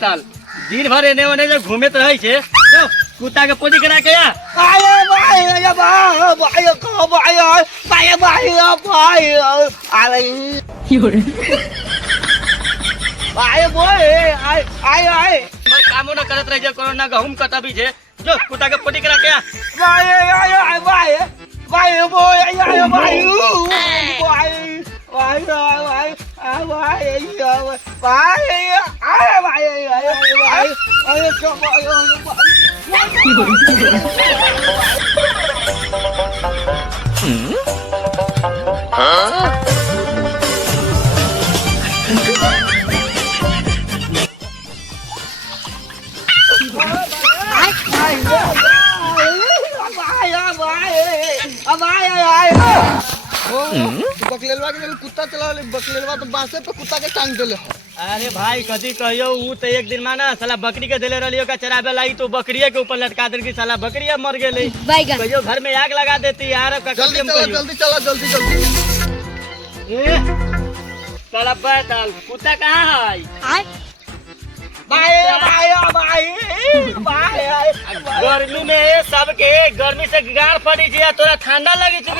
ताल दिन भर एने ओने जो घूमे तो रही छे जो कुत्ता के पोजी करा के आ कामो न करत रही कोरोना गहुम कटबी छे जो कुत्ता के पोटी करा के बकलेलवा के कुत्ता चला बकलेलवा तो बांसे पे कुत्ता के टांग देले। अरे भाई कथी कहियो ऊ तो एक दिन माना साला बकरी के देले रहलियो का चराबे लाई तो बकरिया के ऊपर लटका देल की साला बकरिया मर गेले कहियो घर में आग लगा देती यार का जल्दी चलो जल्दी चलो जल्दी जल्दी ए साला बैठल कुत्ता कहां है गर्मी में सबके गर्मी से गाड़ फटी छै तोरा ठंडा लगी छै